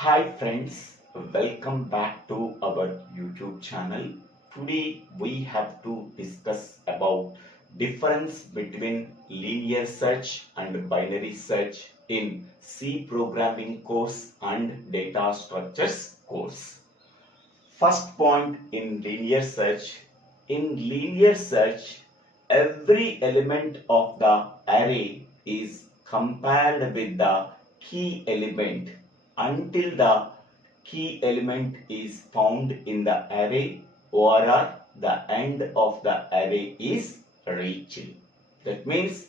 Hi friends, welcome back to our YouTube channel. Today we have to discuss about difference between linear search and binary search in C programming course and data structures course. First point in linear search. In linear search, every element of the array is compared with the key element until the key element is found in the array or the end of the array is reached. That means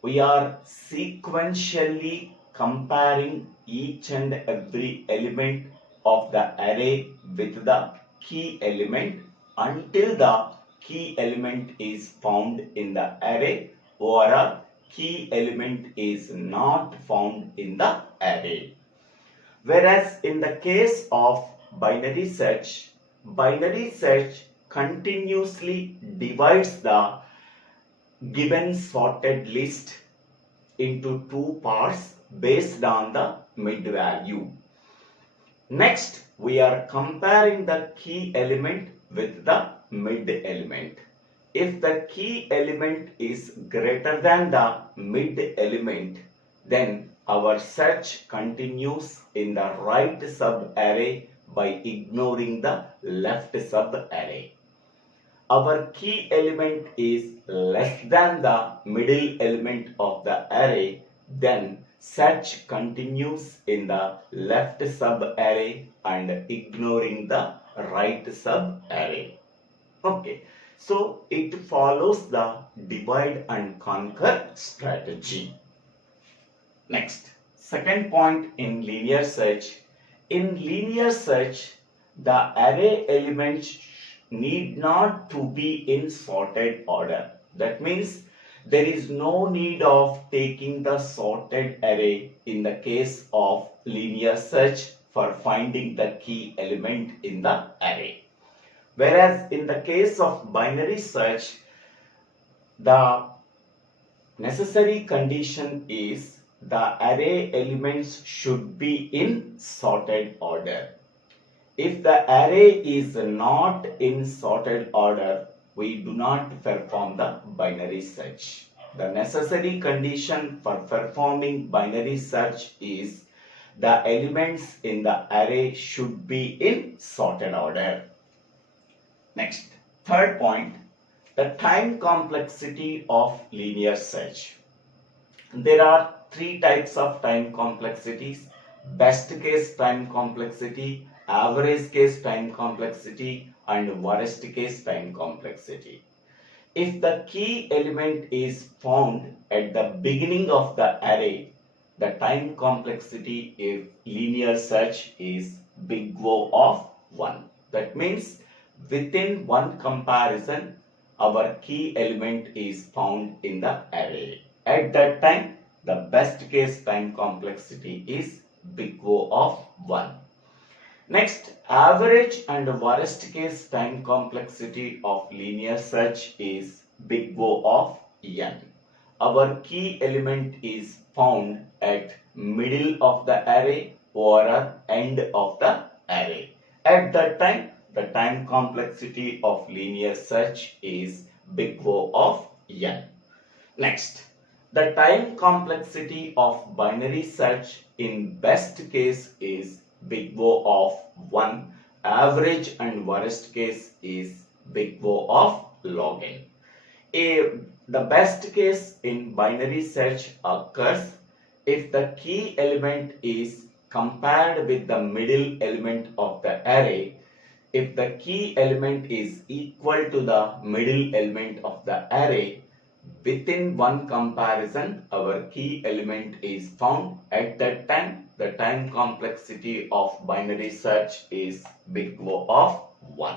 we are sequentially comparing each and every element of the array with the key element until the key element is found in the array or a key element is not found in the array. Whereas in the case of binary search continuously divides the given sorted list into two parts based on the mid value. Next, we are comparing the key element with the mid element. If the key element is greater than the mid element, then our search continues in the right sub-array by ignoring the left sub-array. Our key element is less than the middle element of the array, then search continues in the left sub-array and ignoring the right sub-array. Okay, so it follows the divide and conquer strategy. Next, second point in linear search. In linear search, the array elements need not to be in sorted order. That means there is no need of taking the sorted array in the case of linear search for finding the key element in the array. Whereas in the case of binary search, the necessary condition is the array elements should be in sorted order. If the array is not in sorted order, we do not perform the binary search. The necessary condition for performing binary search is the elements in the array should be in sorted order. Next, third point, the time complexity of linear search. There are three types of time complexities: best case time complexity, average case time complexity, and worst case time complexity. If the key element is found at the beginning of the array, the time complexity in linear search is big O of 1. That means within one comparison, our key element is found in the array. At that time, the best case time complexity is big O of 1. Next, average and worst case time complexity of linear search is big O of n. Our key element is found at middle of the array or end of the array. At that time, the time complexity of linear search is big O of n. Next, the time complexity of binary search in best case is big O of 1. Average and worst case is big O of log n. The best case in binary search occurs if the key element is compared with the middle element of the array. If the key element is equal to the middle element of the array, within one comparison, our key element is found. At that time, the time complexity of binary search is big O of 1.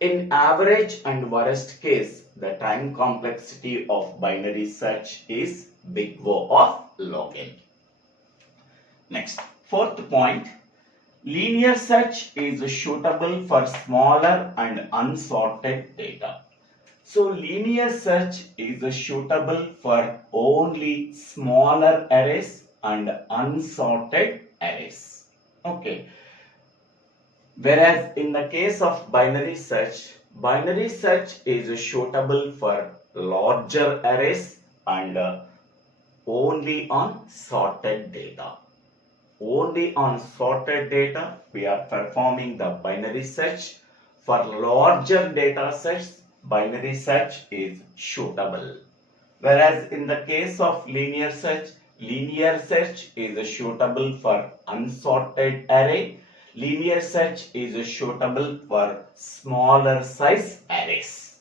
In average and worst case, the time complexity of binary search is big O of log n. Next, fourth point, linear search is suitable for smaller and unsorted data. So linear search is suitable for only smaller arrays and unsorted arrays. Okay. Whereas in the case of binary search is suitable for larger arrays and only on sorted data. Only on sorted data we are performing the binary search. For larger data sets, binary search is suitable. Whereas in the case of linear search is suitable for unsorted array. Linear search is suitable for smaller size arrays.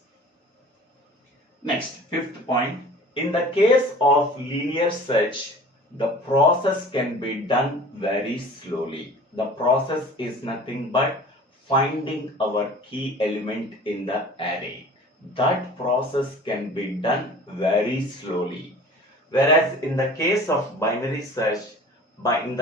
Next, fifth point. In the case of linear search, the process can be done very slowly. The process is nothing but finding our key element in the array. That process can be done very slowly. Whereas in the case of binary search, our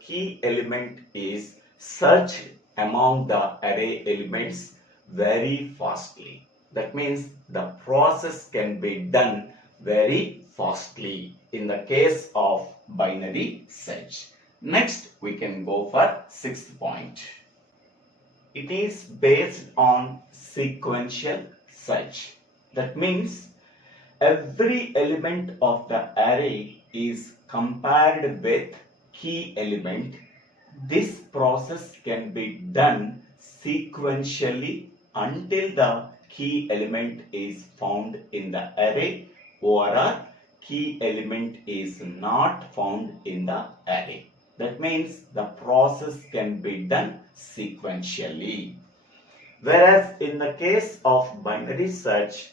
key element is searched among the array elements very fastly. That means the process can be done very fastly in the case of binary search. Next, we can go for sixth point. It is based on sequential search. That means every element of the array is compared with key element. This process can be done sequentially until the key element is found in the array or key element is not found in the array. That means the process can be done sequentially. Whereas in the case of binary search,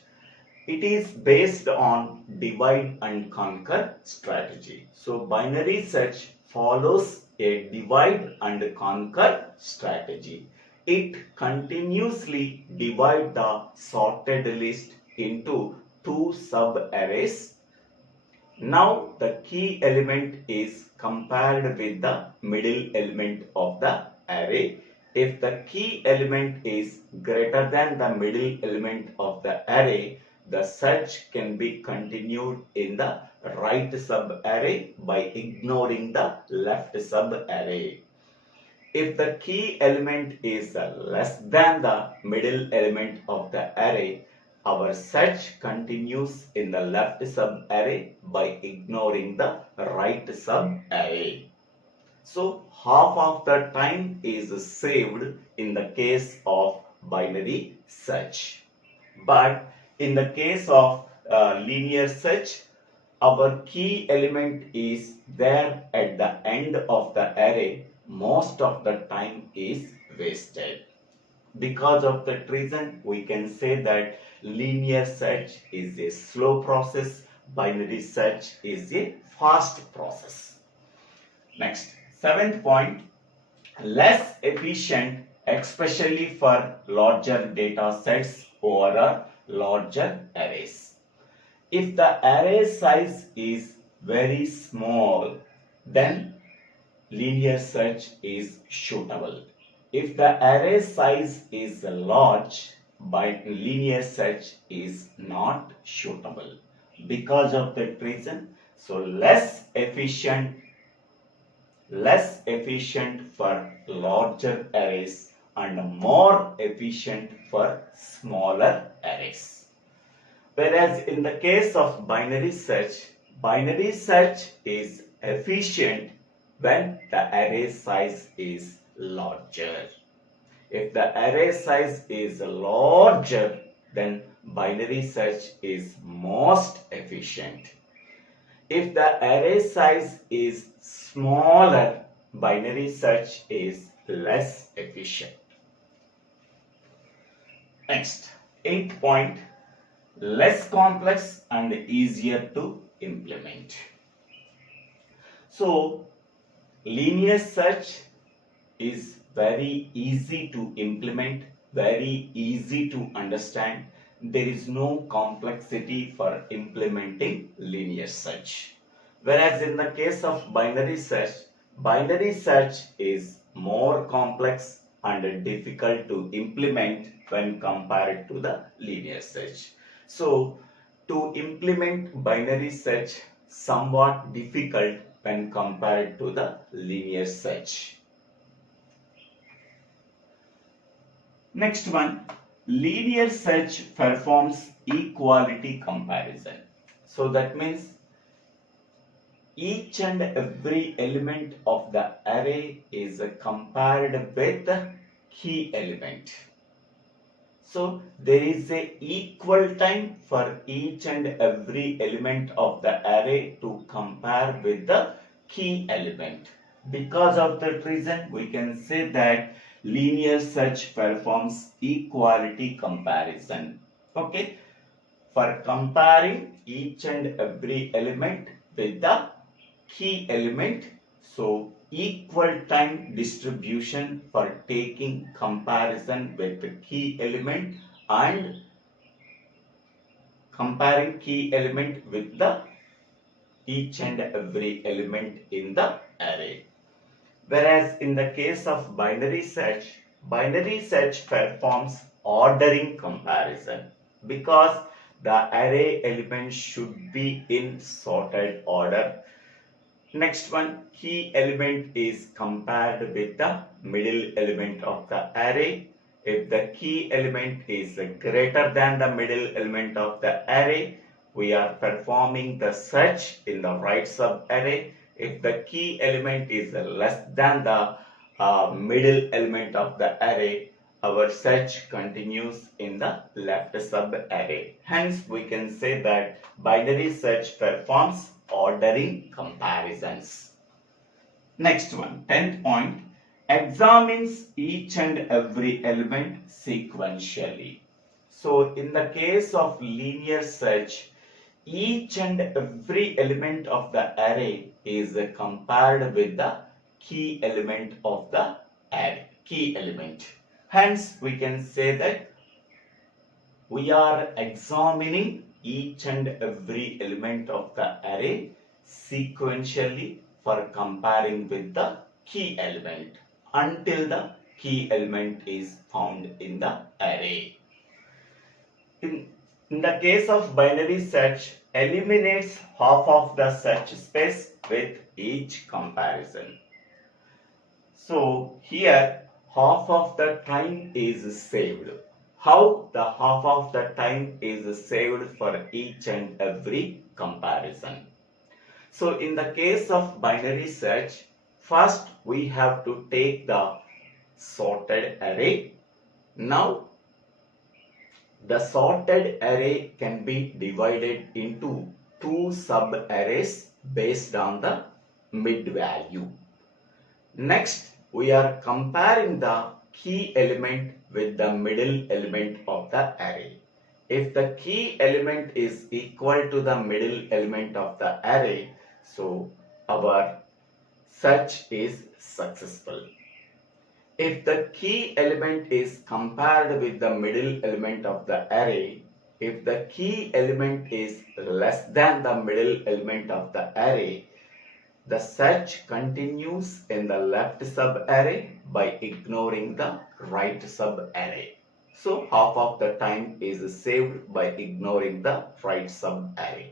it is based on divide and conquer strategy. So binary search follows a divide and conquer strategy. It continuously divides the sorted list into two sub-arrays. Now the key element is compared with the middle element of the array. If the key element is greater than the middle element of the array, the search can be continued in the right sub-array by ignoring the left sub-array. If the key element is less than the middle element of the array, our search continues in the left sub-array by ignoring the right sub-array. So half of the time is saved in the case of binary search. But in the case of linear search, our key element is there at the end of the array. Most of the time is wasted. Because of that reason, we can say that linear search is a slow process, binary search is a fast process. Next, seventh point, less efficient, especially for larger data sets or larger arrays. If the array size is very small, then linear search is suitable. If the array size is large, linear search is not suitable. Because of that reason, so less efficient for larger arrays and more efficient for smaller arrays. Whereas in the case of binary search is efficient when the array size is larger. If the array size is larger, then binary search is most efficient. If the array size is smaller, binary search is less efficient. Next, eighth point, less complex and easier to implement. So, linear search is very easy to implement, very easy to understand. There is no complexity for implementing linear search. Whereas in the case of binary search is more complex and difficult to implement when compared to the linear search. So, to implement binary search, somewhat difficult when compared to the linear search. Next one, linear search performs equality comparison. So that means each and every element of the array is compared with the key element. So there is a equal time for each and every element of the array to compare with the key element. Because of that reason, we can say that linear search performs equality comparison. Okay, for comparing each and every element with the key element. So equal time distribution for taking comparison with the key element and comparing key element with the each and every element in the array. Whereas in the case of binary search performs ordering comparison because the array elements should be in sorted order. Next one, key element is compared with the middle element of the array. If the key element is greater than the middle element of the array, we are performing the search in the right subarray. If the key element is less than the middle element of the array, our search continues in the left subarray. Hence, we can say that binary search performs ordering comparisons. Next one, 10th point, examines each and every element sequentially. So, in the case of linear search, each and every element of the array is compared with the key element of the array, key element. Hence, we can say that we are examining each and every element of the array sequentially for comparing with the key element until the key element is found in the array. In the case of binary search, eliminates half of the search space with each comparison. So here half of the time is saved. How the half of the time is saved for each and every comparison? So in the case of binary search, first we have to take the sorted array. Now the sorted array can be divided into two sub-arrays based on the mid value. Next, we are comparing the key element with the middle element of the array. If the key element is equal to the middle element of the array, so our search is successful. If the key element is compared with the middle element of the array, if the key element is less than the middle element of the array, the search continues in the left subarray by ignoring the right subarray. So half of the time is saved by ignoring the right subarray.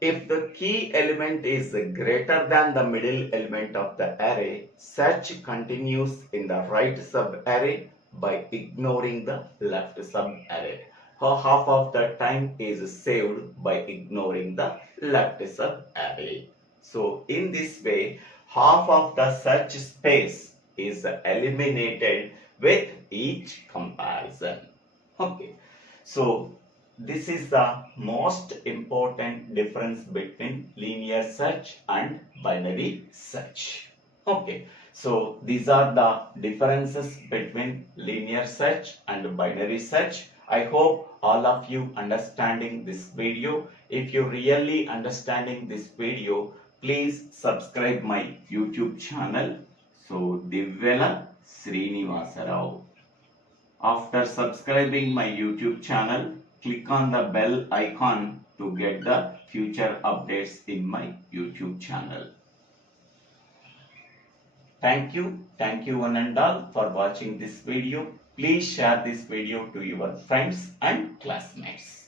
If the key element is greater than the middle element of the array, search continues in the right subarray by ignoring the left subarray. Half of the time is saved by ignoring the left subarray. So in this way, half of the search space is eliminated with each comparison. Okay. So this is the most important difference between linear search and binary search. Okay. So these are the differences between linear search and binary search. I hope all of you understanding this video. If you really understanding this video, please subscribe my YouTube channel. So Divvela Srinivasa. After subscribing my YouTube channel, click on the bell icon to get the future updates in my YouTube channel. Thank you one and all for watching this video. Please share this video to your friends and classmates.